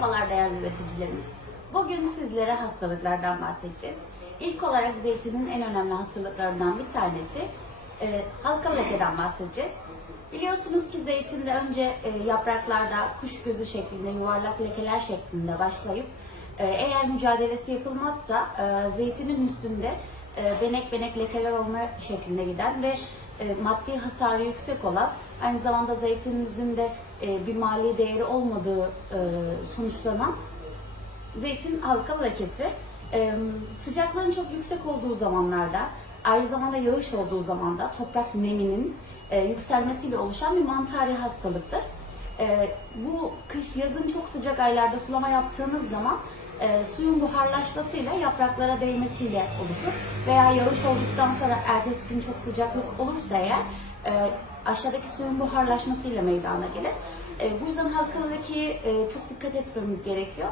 Merhabalar değerli üreticilerimiz. Bugün sizlere hastalıklardan bahsedeceğiz. İlk olarak zeytinin en önemli hastalıklarından bir tanesi e, halkalı lekeden bahsedeceğiz. Biliyorsunuz ki zeytinde önce e, yapraklarda kuş gözü şeklinde yuvarlak lekeler şeklinde başlayıp e, eğer mücadelesi yapılmazsa e, zeytinin üstünde e, benek benek lekeler olma şeklinde giden ve e, maddi hasarı yüksek olan aynı zamanda zeytinimizin de e, bir mali değeri olmadığı e, sonuçlanan zeytin halkalı lekesi e, sıcaklığın çok yüksek olduğu zamanlarda aynı zamanda yağış olduğu zamanda toprak neminin e, yükselmesiyle oluşan bir mantari hastalıktır. E, bu kış yazın çok sıcak aylarda sulama yaptığınız zaman e, suyun buharlaşmasıyla yapraklara değmesiyle oluşur. Veya yağış olduktan sonra ertesi gün çok sıcaklık olursa eğer e, aşağıdaki suyun buharlaşmasıyla meydana gelir. E, bu yüzden lekeye e, çok dikkat etmemiz gerekiyor.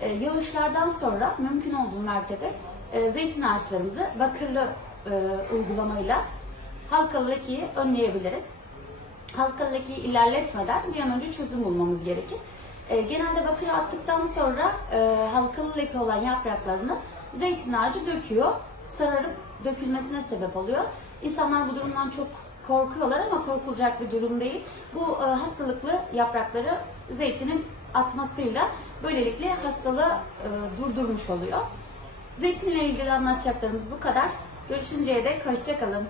E, yağışlardan sonra mümkün olduğu mertebe e, zeytin ağaçlarımızı bakırlı e, uygulamayla halkalı lekeyi önleyebiliriz halkalı lekeyi ilerletmeden bir an önce çözüm bulmamız gerekir. E, genelde bakır attıktan sonra e, halkalı leke olan yapraklarını zeytin ağacı döküyor. Sararıp dökülmesine sebep oluyor. İnsanlar bu durumdan çok korkuyorlar ama korkulacak bir durum değil. Bu e, hastalıklı yaprakları zeytinin atmasıyla böylelikle hastalığı e, durdurmuş oluyor. Zeytinle ilgili anlatacaklarımız bu kadar. Görüşünceye dek hoşçakalın.